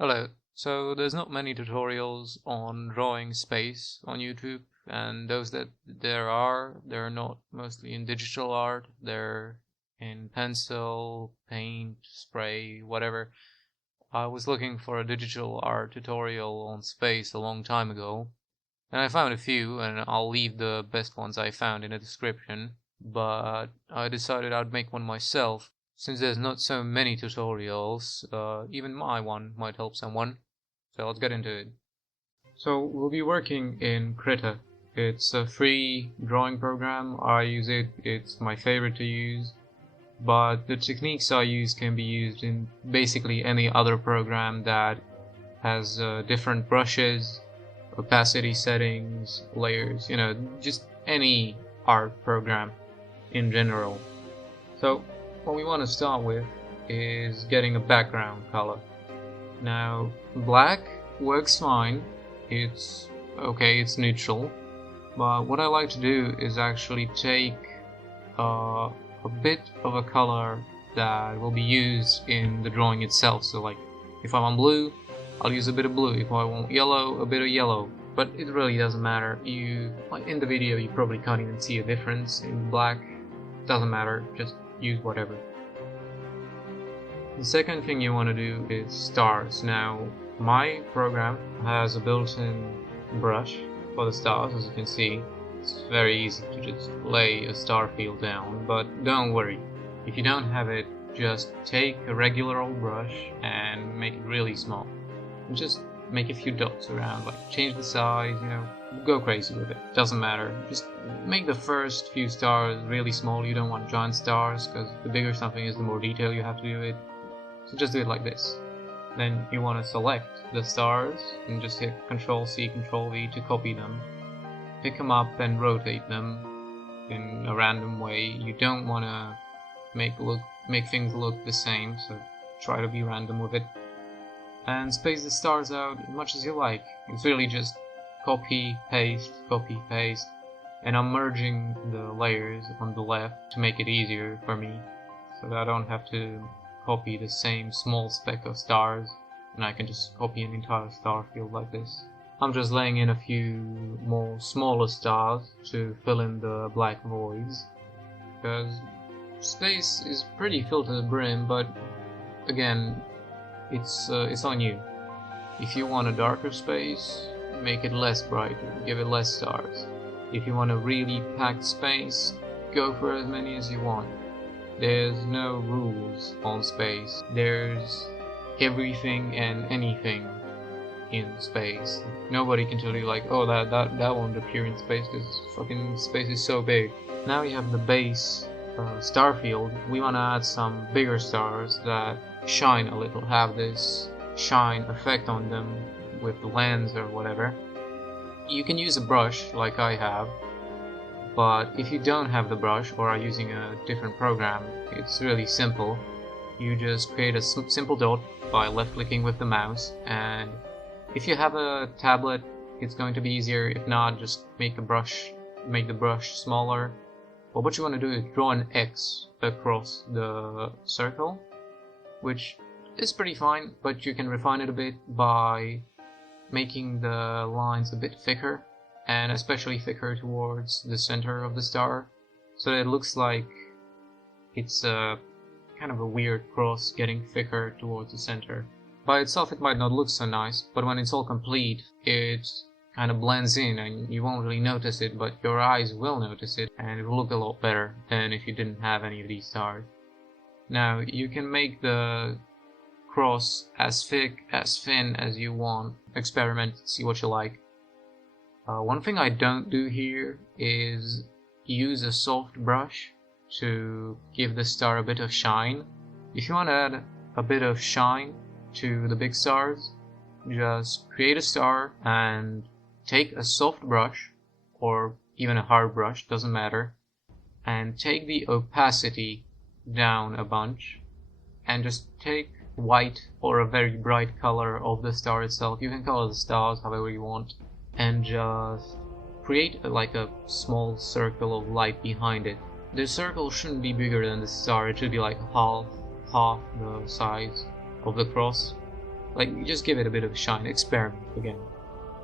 Hello. So there's not many tutorials on drawing space on YouTube, and those that they're not mostly in digital art. They're in pencil, paint, spray, whatever. I was looking for a digital art tutorial on space a long time ago, and I found a few, and I'll leave the best ones I found in the description. But I decided I'd make one myself, since there's not so many tutorials. Even my one might help someone. So let's get into it. So we'll be working in Krita. It's a free drawing program. I use it. It's my favorite to use. But the techniques I use can be used in basically any other program that has different brushes, opacity settings, layers, just any art program in general. So what we want to start with is getting a background color. Now, black works fine. It's okay, it's neutral. But what I like to do is actually take a bit of a color that will be used in the drawing itself. So like, if I want blue, I'll use a bit of blue. If I want yellow, a bit of yellow. But it really doesn't matter. In the video, you probably can't even see a difference in black. Doesn't matter, just use whatever. The second thing you want to do is stars. Now, my program has a built-in brush for the stars, as you can see. It's very easy to just lay a star field down, but don't worry. If you don't have it, just take a regular old brush and make it really small. And just make a few dots around, like change the size, go crazy with it. Doesn't matter. Just make the first few stars really small. You don't want giant stars, because the bigger something is, the more detail you have to do it. So just do it like this. Then you want to select the stars and just hit Ctrl-C, Ctrl-V to copy them. Pick them up and rotate them in a random way. You don't want to make things look the same, so try to be random with it. And space the stars out as much as you like. It's really just copy, paste, and I'm merging the layers on the left to make it easier for me, so that I don't have to copy the same small speck of stars, and I can just copy an entire star field like this. I'm just laying in a few more smaller stars to fill in the black voids, because space is pretty filled to the brim, but again, it's on you. If you want a darker space, make it less bright, give it less stars. If you want a really packed space, go for as many as you want. There's no rules on space. There's everything and anything in space. Nobody can tell you like, oh, that won't appear in space because fucking space is so big. Now you have the base star field. We want to add some bigger stars that shine a little, have this shine effect on them with the lens or whatever. You can use a brush like I have, but if you don't have the brush or are using a different program, it's really simple. You just create a simple dot by left clicking with the mouse, and if you have a tablet, it's going to be easier. If not, just make the brush smaller. But what you want to do is draw an X across the circle, which is pretty fine, but you can refine it a bit by making the lines a bit thicker, and especially thicker towards the center of the star, so that it looks like it's a kind of a weird cross getting thicker towards the center. By itself it might not look so nice, but when it's all complete, it kind of blends in and you won't really notice it, but your eyes will notice it, and it will look a lot better than if you didn't have any of these stars. Now, you can make the cross as thick, as thin as you want. Experiment, see what you like. One thing I don't do here is use a soft brush to give the star a bit of shine. If you want to add a bit of shine to the big stars, just create a star and take a soft brush, or even a hard brush, doesn't matter, and take the opacity down a bunch, and just take white or a very bright color of the star itself. You can color the stars however you want, and just create like a small circle of light behind it. The circle shouldn't be bigger than the star. It should be like half the size of the cross. Like, just give it a bit of a shine, experiment again.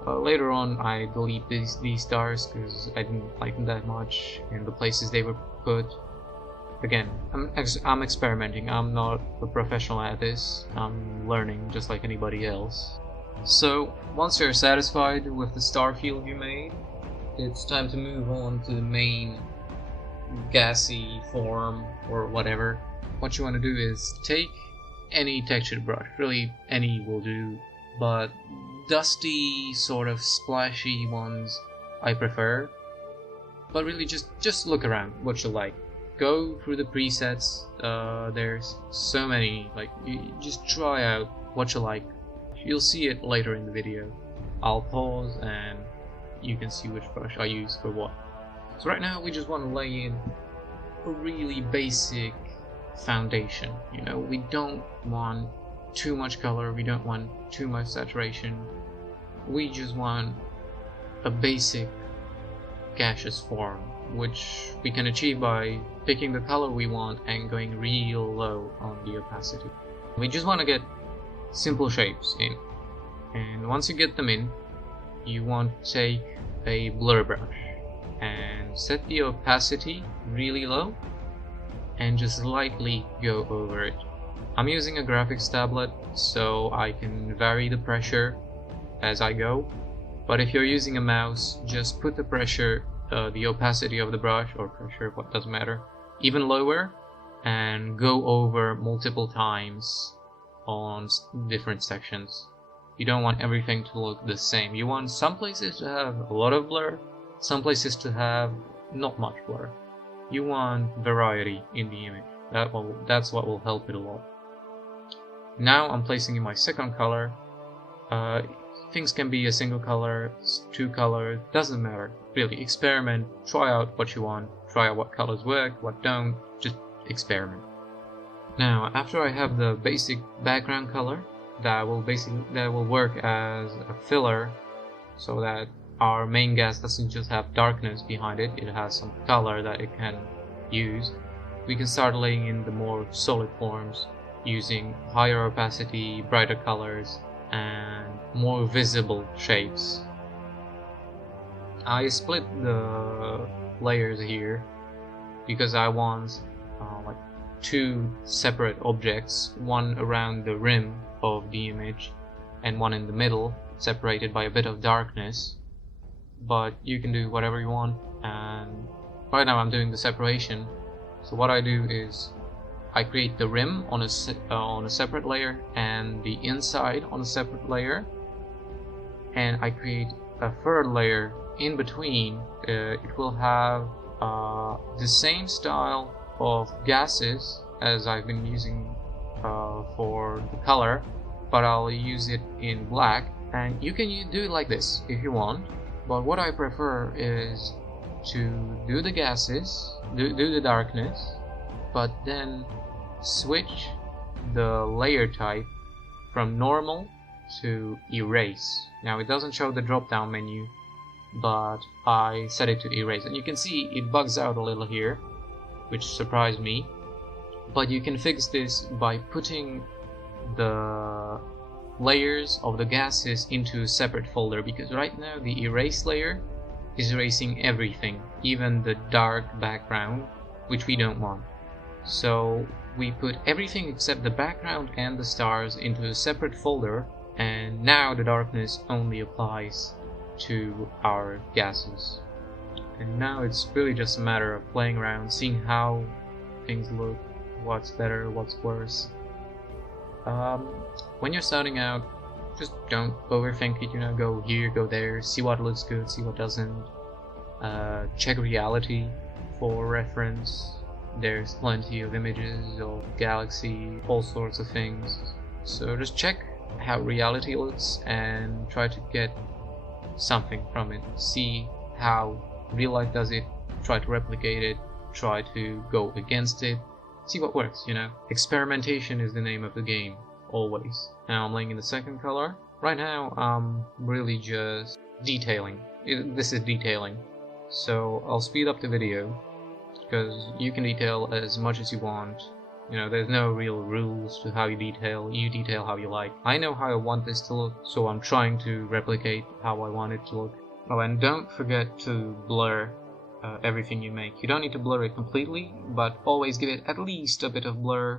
Later on, I delete these stars because I didn't like them that much in the places they were put. Again, I'm experimenting. I'm not a professional at this. I'm learning just like anybody else. So once you're satisfied with the star field you made, it's time to move on to the main gassy form or whatever. What you want to do is take any textured brush, really any will do, but dusty, sort of splashy ones I prefer. But really just look around what you like. Go through the presets, there's so many, like, you just try out what you like. You'll see it later in the video. I'll pause and you can see which brush I use for what. So right now we just want to lay in a really basic foundation. You know, we don't want too much color, we don't want too much saturation. We just want a basic gaseous form, which we can achieve by picking the color we want and going real low on the opacity. We just want to get simple shapes in, and once you get them in, you want to take a blur brush and set the opacity really low and just lightly go over it. I'm using a graphics tablet, so I can vary the pressure as I go, but if you're using a mouse, just put the pressure, the opacity of the brush, or pressure, what doesn't matter, even lower, and go over multiple times on different sections. You don't want everything to look the same. You want some places to have a lot of blur, some places to have not much blur. You want variety in the image. That's what will help it a lot. Now I'm placing in my second color. Things can be a single color, two colors, doesn't matter. Really, experiment, try out what you want, try out what colors work, what don't, just experiment. Now, after I have the basic background color, that will work as a filler, so that our main gas doesn't just have darkness behind it, it has some color that it can use. We can start laying in the more solid forms using higher opacity, brighter colors, and more visible shapes. I split the layers here because I want like two separate objects, one around the rim of the image and one in the middle, separated by a bit of darkness. But you can do whatever you want, and right now I'm doing the separation. So what I do is I create the rim on a separate layer and the inside on a separate layer, and I create a third layer in between. It will have the same style of gases as I've been using for the color, but I'll use it in black, and you can do it like this if you want. But what I prefer is to do the gases, do the darkness, but then switch the layer type from normal to erase. Now it doesn't show the drop down menu, but I set it to erase, and you can see it bugs out a little here, which surprised me. But you can fix this by putting the layers of the gases into a separate folder, because right now the erase layer is erasing everything, even the dark background, which we don't want. So we put everything except the background and the stars into a separate folder, and now the darkness only applies to our gases. And now it's really just a matter of playing around, seeing how things look, what's better, what's worse. When you're starting out, just don't overthink it, you know, go here, go there, see what looks good, see what doesn't. Check reality for reference. There's plenty of images of galaxy, all sorts of things. So just check how reality looks and try to get something from it. See how real life does it, try to replicate it, try to go against it, see what works, you know. Experimentation is the name of the game, always. Now I'm laying in the second color. Right now I'm really just detailing. This is detailing. So I'll speed up the video, because you can detail as much as you want You know, there's no real rules to how you detail how you like. I know how I want this to look, so I'm trying to replicate how I want it to look. Oh, and don't forget to blur everything you make. You don't need to blur it completely, but always give it at least a bit of blur.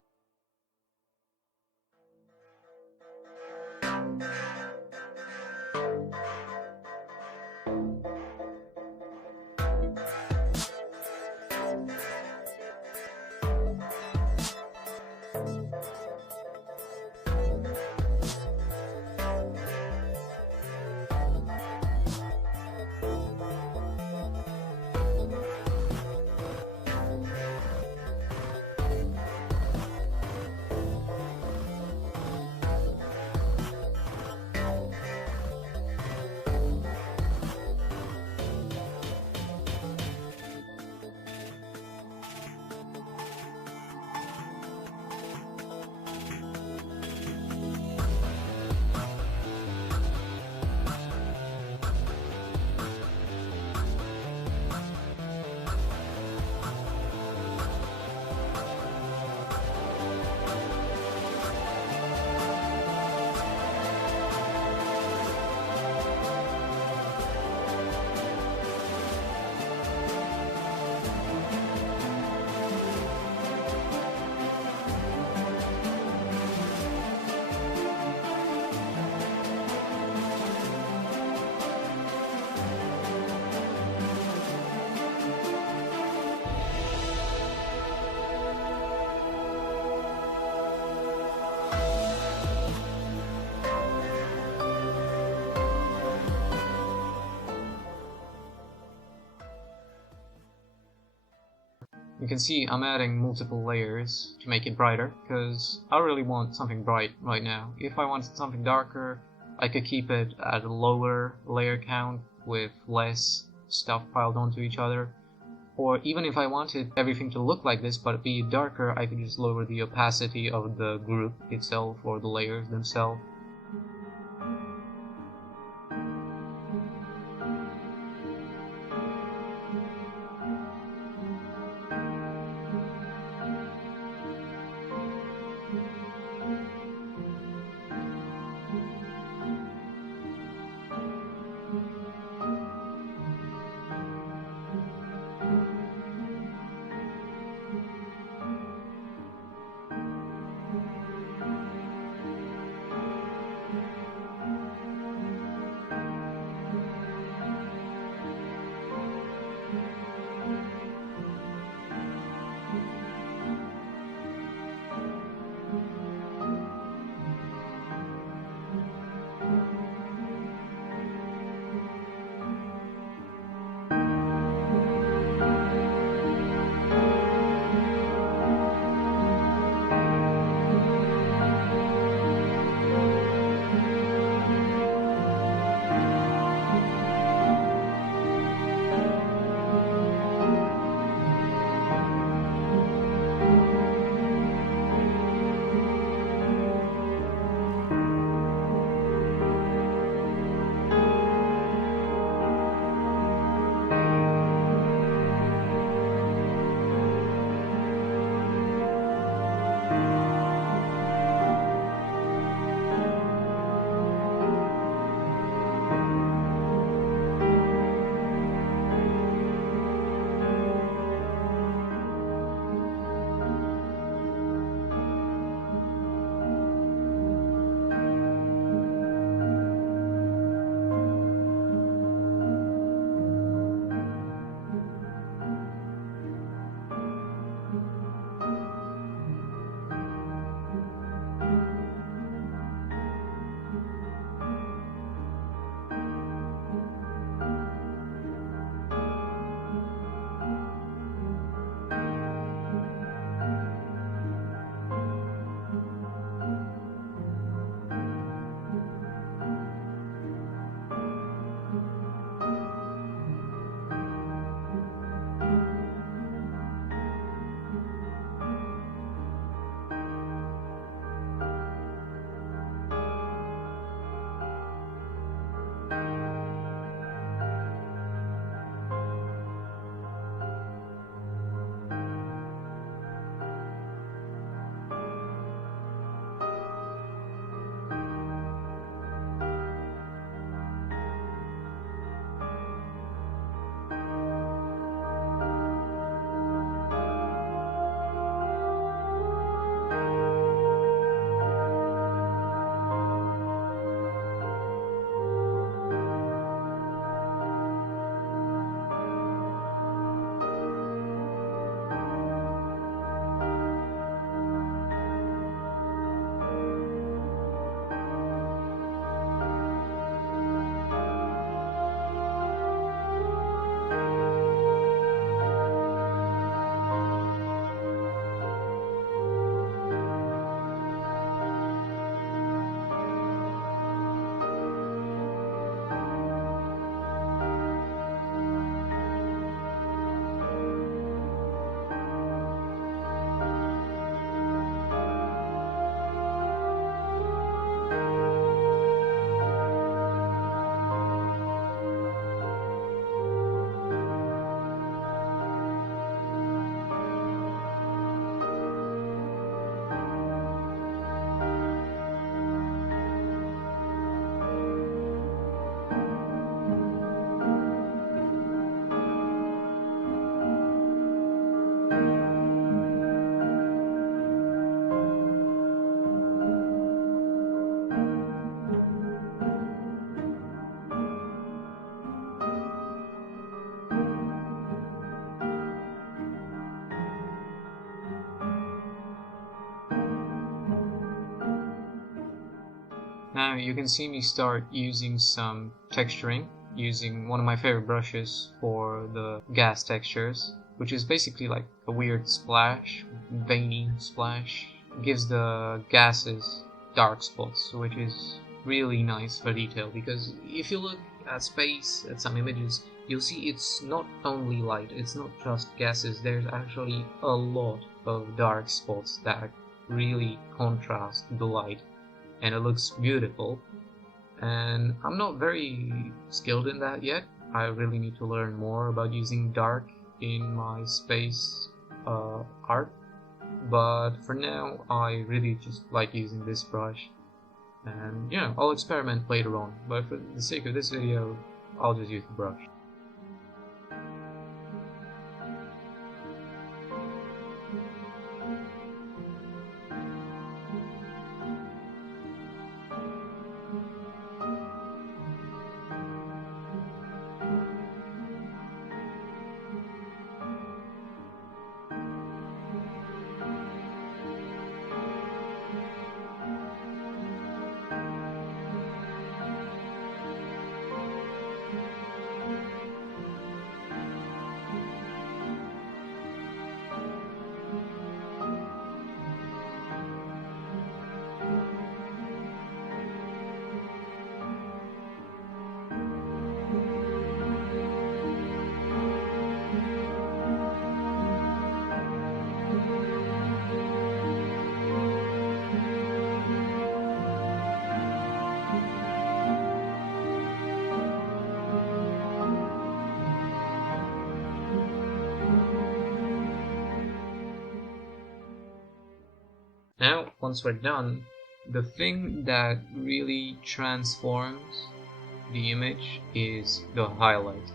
You can see I'm adding multiple layers to make it brighter, because I really want something bright right now. If I wanted something darker, I could keep it at a lower layer count with less stuff piled onto each other. Or even if I wanted everything to look like this but be darker, I could just lower the opacity of the group itself or the layers themselves. Now you can see me start using some texturing, using one of my favorite brushes for the gas textures, which is basically like a weird splash, veiny splash. It gives the gases dark spots, which is really nice for detail, because if you look at space, at some images, you'll see it's not only light, it's not just gases, there's actually a lot of dark spots that really contrast the light, and it looks beautiful. And I'm not very skilled in that yet. I really need to learn more about using dark in my space art, but for now I really just like using this brush, and I'll experiment later on, but for the sake of this video I'll just use the brush. Now, once we're done, the thing that really transforms the image is the highlight.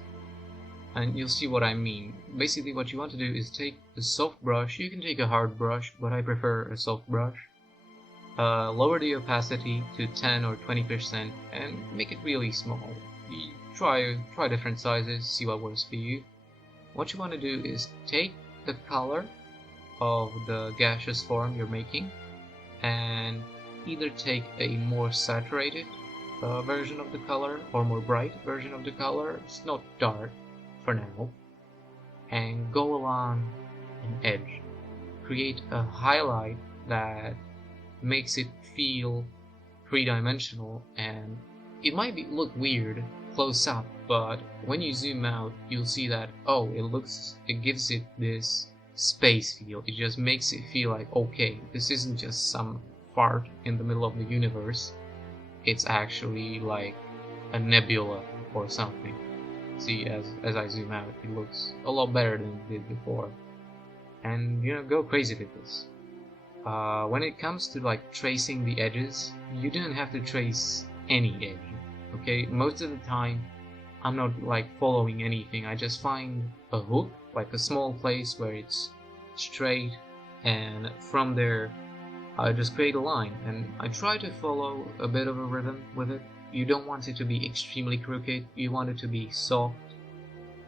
And you'll see what I mean. Basically what you want to do is take a soft brush. You can take a hard brush, but I prefer a soft brush. Lower the opacity to 10 or 20% and make it really small. You try different sizes, see what works for you. What you want to do is take the color of the gaseous form you're making and either take a more saturated version of the color or more bright version of the color, it's not dark for now, and go along an edge. Create a highlight that makes it feel three-dimensional, and it might look weird close up, but when you zoom out you'll see that it gives it this space feel. It just makes it feel like, okay, this isn't just some fart in the middle of the universe, it's actually like a nebula or something. See, as I zoom out, it looks a lot better than it did before. And go crazy with this. When it comes to like tracing the edges, you don't have to trace any edge, okay? Most of the time I'm not like following anything, I just find a hook, like a small place where it's straight, and from there I just create a line, and I try to follow a bit of a rhythm with it. You don't want it to be extremely crooked, you want it to be soft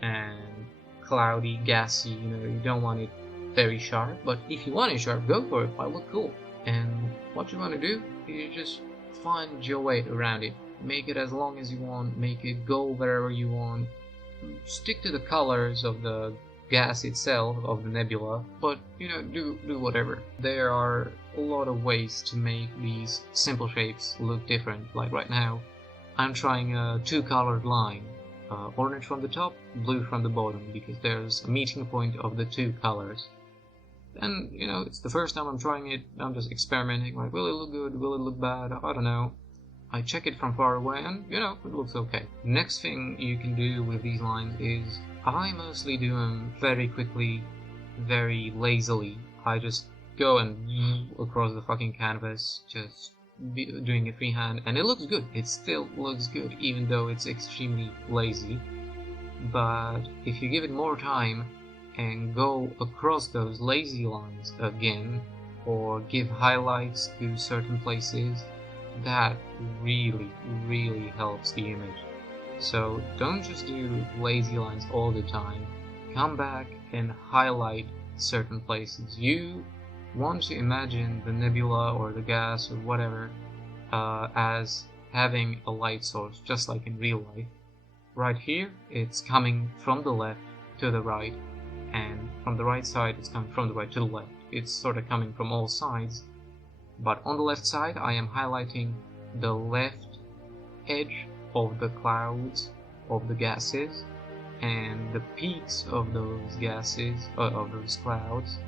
and cloudy, gassy, you don't want it very sharp, but if you want it sharp, go for it, might look cool. And what you want to do is just find your way around it. Make it as long as you want, make it go wherever you want, stick to the colors of the gas itself, of the nebula, but do whatever. There are a lot of ways to make these simple shapes look different. Like right now I'm trying a two-colored line, orange from the top, blue from the bottom, because there's a meeting point of the two colors. And it's the first time I'm trying it, I'm just experimenting, like, will it look good, will it look bad, I don't know. I check it from far away and it looks okay. Next thing you can do with these lines is, I mostly do them very quickly, very lazily. I just go and across the fucking canvas, just doing it freehand, and it looks good. It still looks good, even though it's extremely lazy. But if you give it more time and go across those lazy lines again, or give highlights to certain places, that really, really helps the image. So don't just do lazy lines all the time. Come back and highlight certain places. You want to imagine the nebula or the gas or whatever as having a light source just like in real life. Right here, it's coming from the left to the right, and from the right side, it's coming from the right to the left. It's sort of coming from all sides, but on the left side, I am highlighting the left edge of the clouds, of the gases, and the peaks of those gases, of those clouds,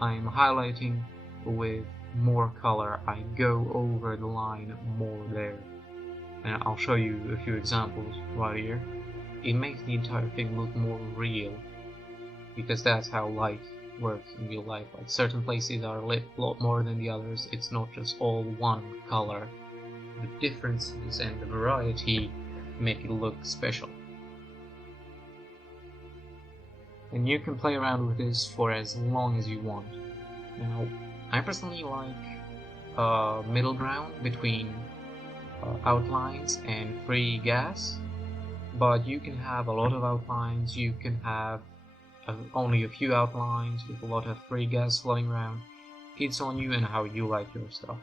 I am highlighting with more color. I go over the line more there. And I'll show you a few examples right here. It makes the entire thing look more real, because that's how light works in real life. Like, certain places are lit a lot more than the others. It's not just all one color. The differences and the variety make it look special. And you can play around with this for as long as you want. Now, I personally like a middle ground between outlines and free gas, but you can have a lot of outlines, you can have only a few outlines with a lot of free gas flowing around. It's on you and how you like your stuff.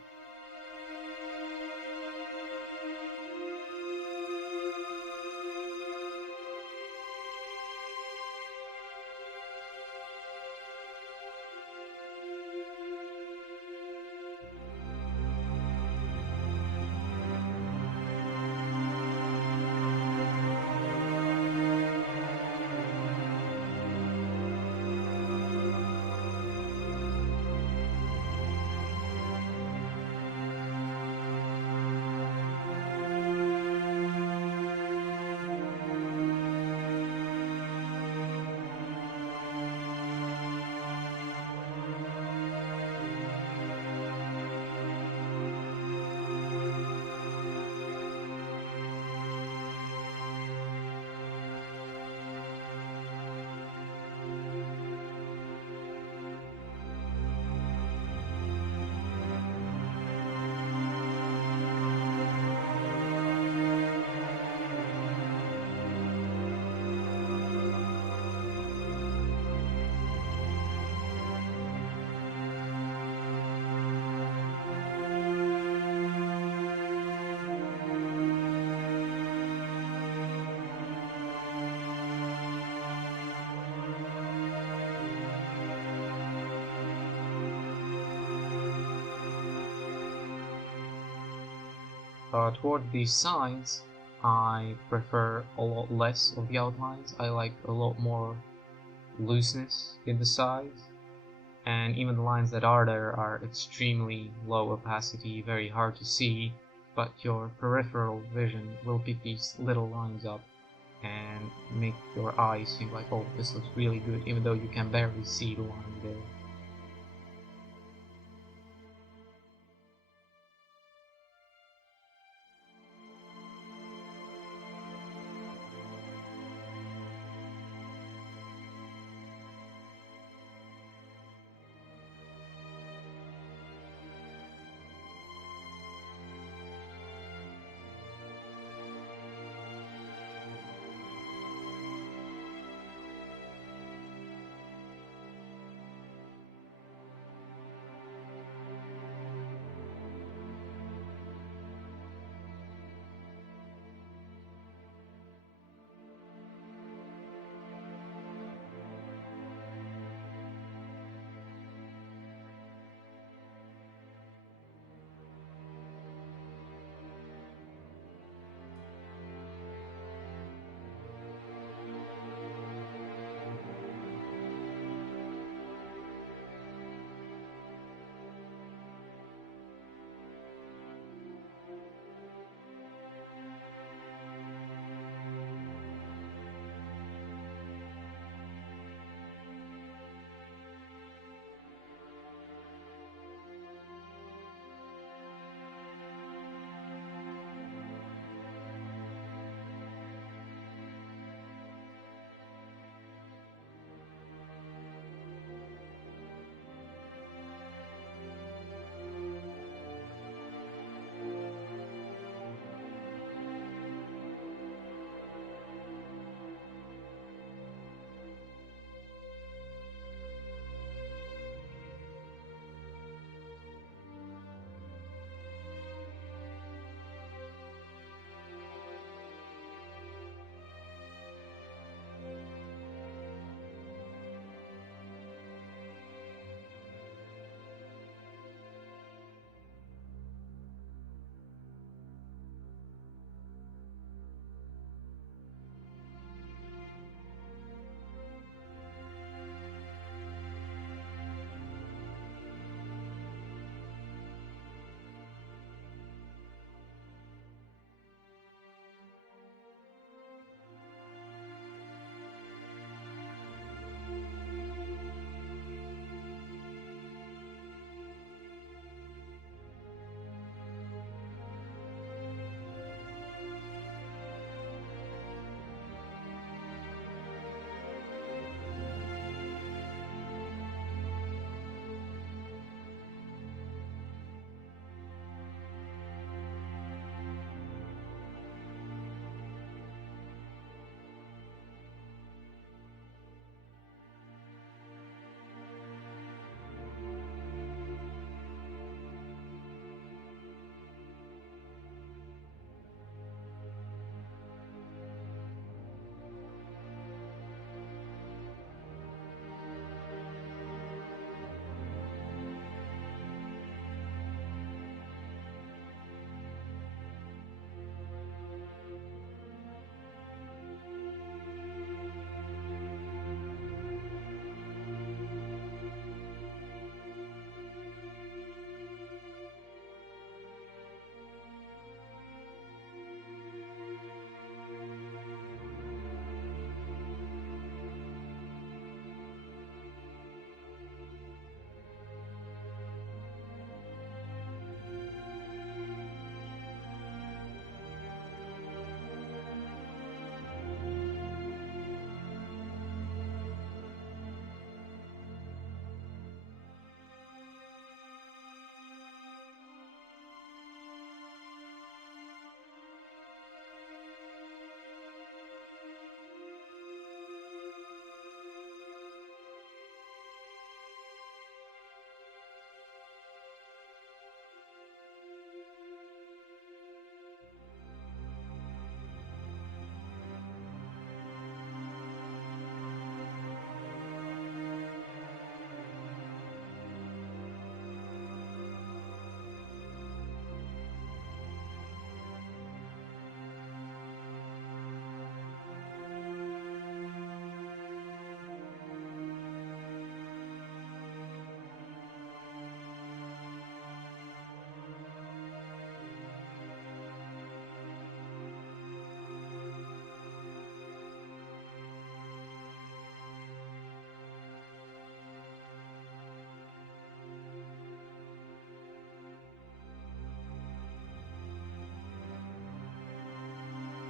Toward these sides, I prefer a lot less of the outlines. I like a lot more looseness in the sides, and even the lines that are there are extremely low opacity, very hard to see, but your peripheral vision will pick these little lines up and make your eyes think like, oh, this looks really good, even though you can barely see the line there.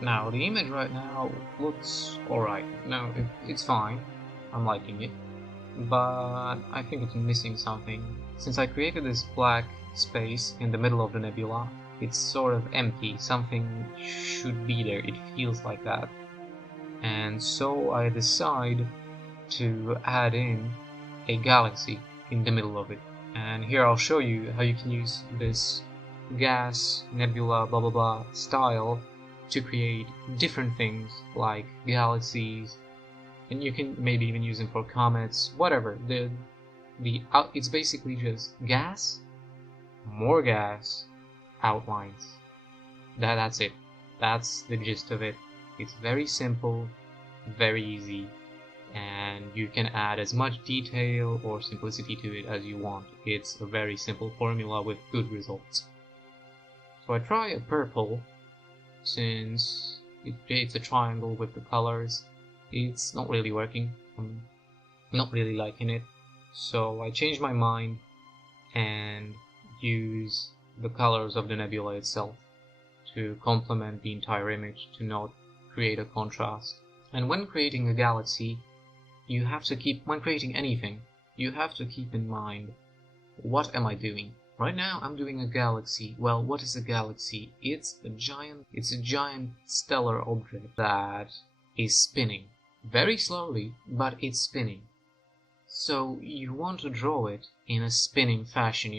Now, the image right now looks alright. No, it's fine. I'm liking it. But I think it's missing something. Since I created this black space in the middle of the nebula, it's sort of empty. Something should be there. It feels like that. And so I decide to add in a galaxy in the middle of it. And here I'll show you how you can use this gas, nebula, blah blah blah style to create different things like galaxies, and you can maybe even use them for comets, whatever. It's basically just gas, more gas, outlines. That's it. That's the gist of it. It's very simple, very easy, and you can add as much detail or simplicity to it as you want. It's a very simple formula with good results. So I try a purple, since it creates a triangle with the colors. It's not really working. I'm not really liking it. So I change my mind and use the colors of the nebula itself to complement the entire image, to not create a contrast. And when creating a galaxy, when creating anything, you have to keep in mind, what am I doing? Right now I'm doing a galaxy. Well, what is a galaxy? It's a giant stellar object that is spinning. Very slowly, but it's spinning. So you want to draw it in a spinning fashion,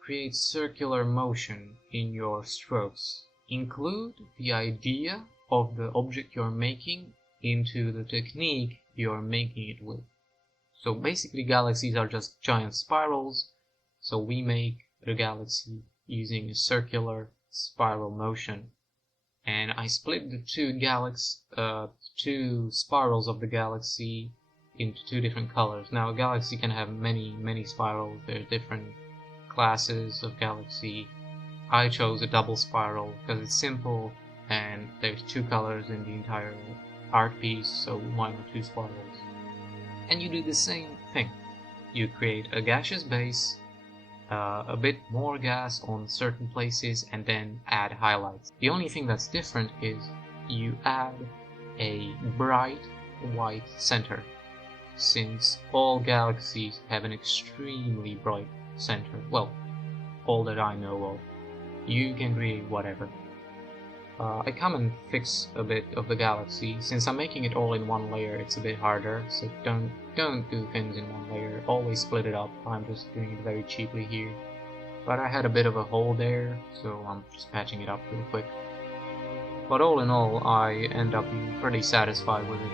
create circular motion in your strokes. Include the idea of the object you're making into the technique you're making it with. So basically galaxies are just giant spirals, so we make the galaxy using a circular spiral motion. And I split the two spirals of the galaxy into two different colors. Now a galaxy can have many spirals. There's different classes of galaxy. I chose a double spiral because it's simple and there's two colors in the entire art piece, so why not two spirals? And you do the same thing. You create a gaseous base, a bit more gas on certain places, and then add highlights. The only thing that's different is you add a bright white center, since all galaxies have an extremely bright center. Well, all that I know of. You can create whatever. I come and fix a bit of the galaxy. Since I'm making it all in one layer, it's a bit harder, so don't do things in one layer. Always split it up. I'm just doing it very cheaply here. But I had a bit of a hole there, so I'm just patching it up real quick. But all in all, I end up being pretty satisfied with it.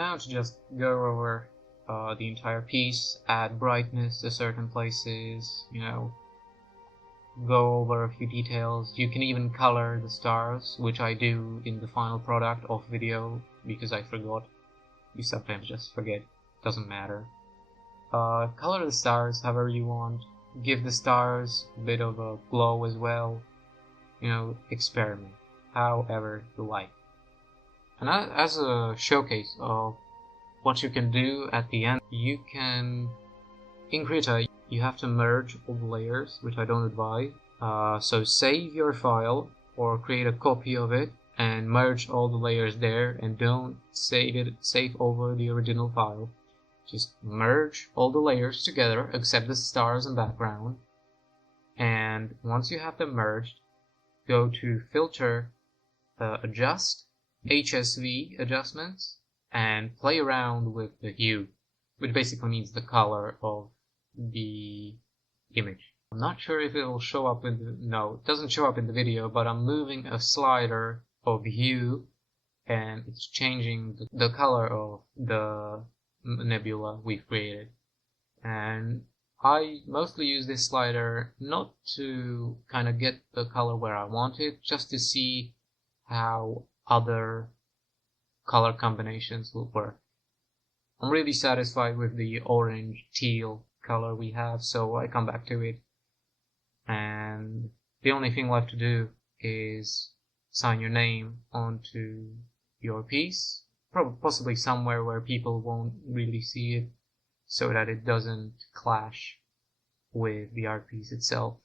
Now to just go over the entire piece, add brightness to certain places, go over a few details. You can even color the stars, which I do in the final product of video because I forgot. You sometimes just forget, doesn't matter. Color the stars however you want, give the stars a bit of a glow as well, experiment however you like. And as a showcase of what you can do at the end, you can, in Krita, you have to merge all the layers, which I don't advise. So save your file or create a copy of it and merge all the layers there, and don't save over the original file. Just merge all the layers together except the stars and background. And once you have them merged, go to Filter, Adjust, HSV adjustments, and play around with the hue, which basically means the color of the image. I'm not sure if it will show up in the... No, it doesn't show up in the video, but I'm moving a slider of hue and it's changing the color of the nebula we've created. And I mostly use this slider not to kind of get the color where I want it, just to see how other color combinations will work. I'm really satisfied with the orange teal color we have, so I come back to it. And the only thing left to do is sign your name onto your piece, possibly somewhere where people won't really see it, so that it doesn't clash with the art piece itself.